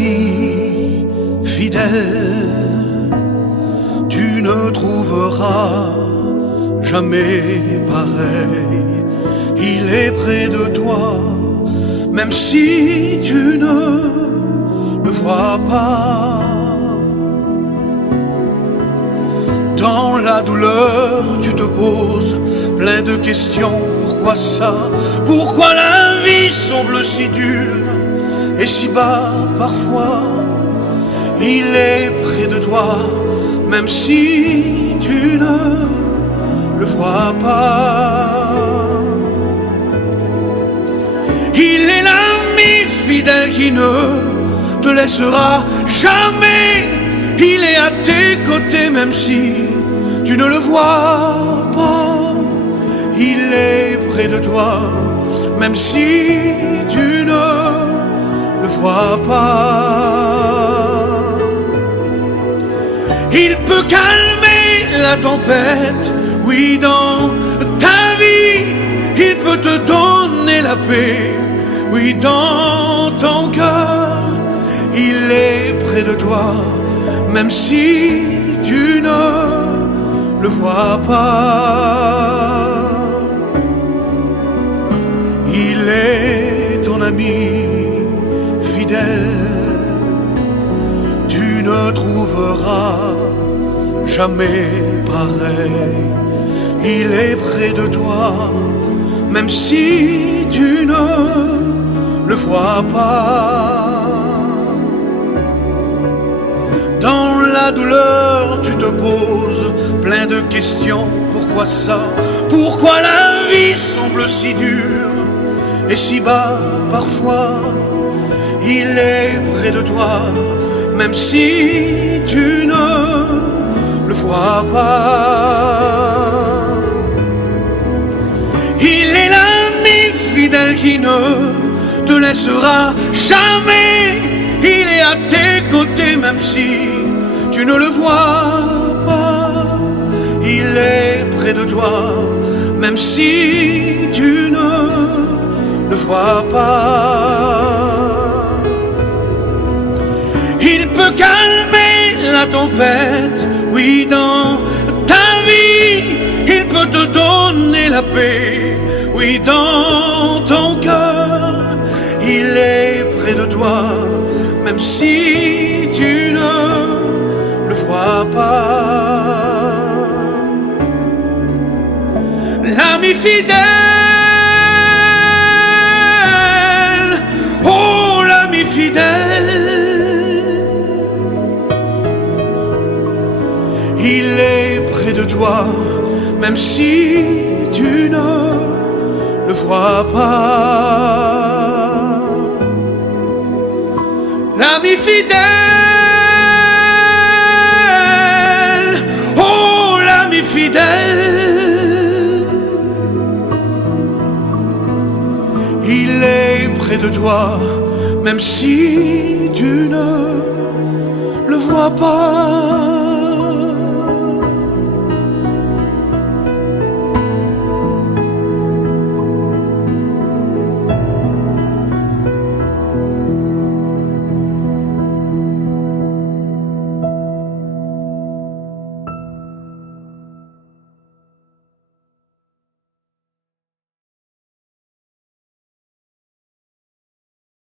ami fidèle, tu ne trouveras jamais pareil. Il est près de toi, même si tu ne le vois pas. Dans la douleur, tu te poses plein de questions. Pourquoi ça? Pourquoi la vie semble si dure et si bas parfois? Il est près de toi, même si tu ne le vois pas. Il est l'ami fidèle qui ne te laissera jamais. Il est à tes côtés, même si tu ne le vois pas. Il est près de toi, même si tu ne le vois pas. Il peut calmer la tempête, oui, dans ta vie. Il peut te donner la paix, oui, dans ton cœur. Il est près de toi, même si tu ne le vois pas. Il est ton ami fidèle, tu ne trouveras jamais pareil. Il est près de toi, même si tu ne le vois pas. Dans la douleur, tu te poses plein de questions. Pourquoi ça? Pourquoi la vie semble si dure et si bas parfois? Il est près de toi, même si tu ne le vois pas. Il est l'ami fidèle qui ne te laissera jamais. Il est à tes côtés, même si tu ne le vois pas. Il est près de toi, même si tu ne le vois pas. Il peut calmer la tempête, oui, dans ta vie. Il peut te donner la paix, oui, dans ton cœur. Il est près de toi, même si tu ne le vois pas. L'ami fidèle, oh l'ami fidèle, il est près de toi, même si tu ne le vois pas. L'ami fidèle, oh l'ami fidèle, il est près de toi, même si tu ne le vois pas.